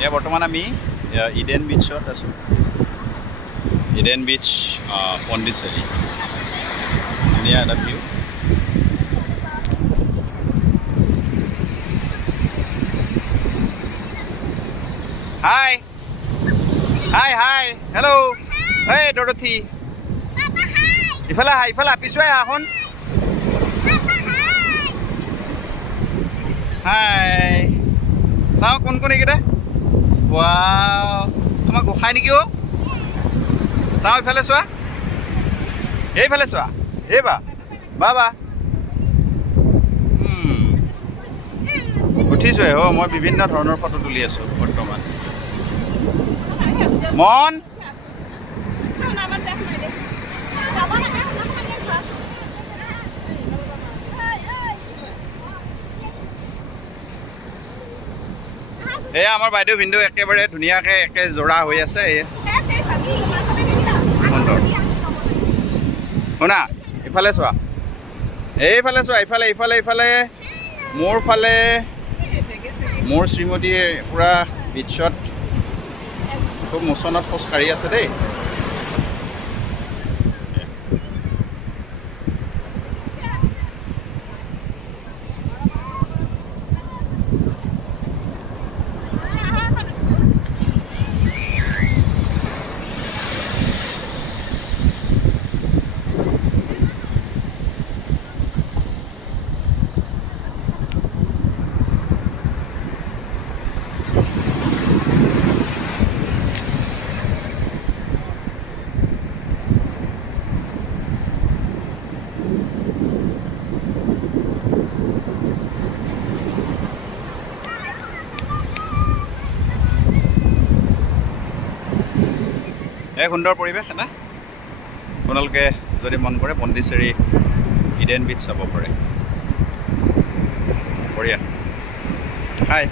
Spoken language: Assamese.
এয়া বৰ্তমান আমি ইডেন বিচত আছোঁ। ইডেন বিচ পণ্ডিচেৰী, ধুনীয়া এটা ভিউ। হাই হাই হাই হেল্ল', হেই ডৰথি, ইফালে আহা, ইফালে পিছুৱাই আহা শুন। হাই, চাওঁ কোন কোন এইকেইটা। ৱাও, তোমাক গোসাই নেকি অ'? চাওঁ ইফালে চোৱা, এইফালে চোৱা, এই বা বা বা উঠিছোৱে। অ' মই বিভিন্ন ধৰণৰ ফটো তুলি আছোঁ বৰ্তমান। মন এয়া আমাৰ বাইদেউ ভিনদেউ একেবাৰে ধুনীয়াকৈ একে জোৰা হৈ আছে। সুন্দৰ। শুনা, ইফালে চোৱা, এইফালে চোৱা, ইফালে ইফালে ইফালে মোৰ ফালে। মোৰ শ্ৰীমতীয়ে পূৰা বিচত খুব মোচনত খোজকাঢ়ি আছে দেই। এক সুন্দৰ পৰিৱেশ এটা। আপোনালোকে যদি মন কৰে পণ্ডিচেৰী ইডেন বিচ চাব পাৰে। বঢ়িয়া। হাই।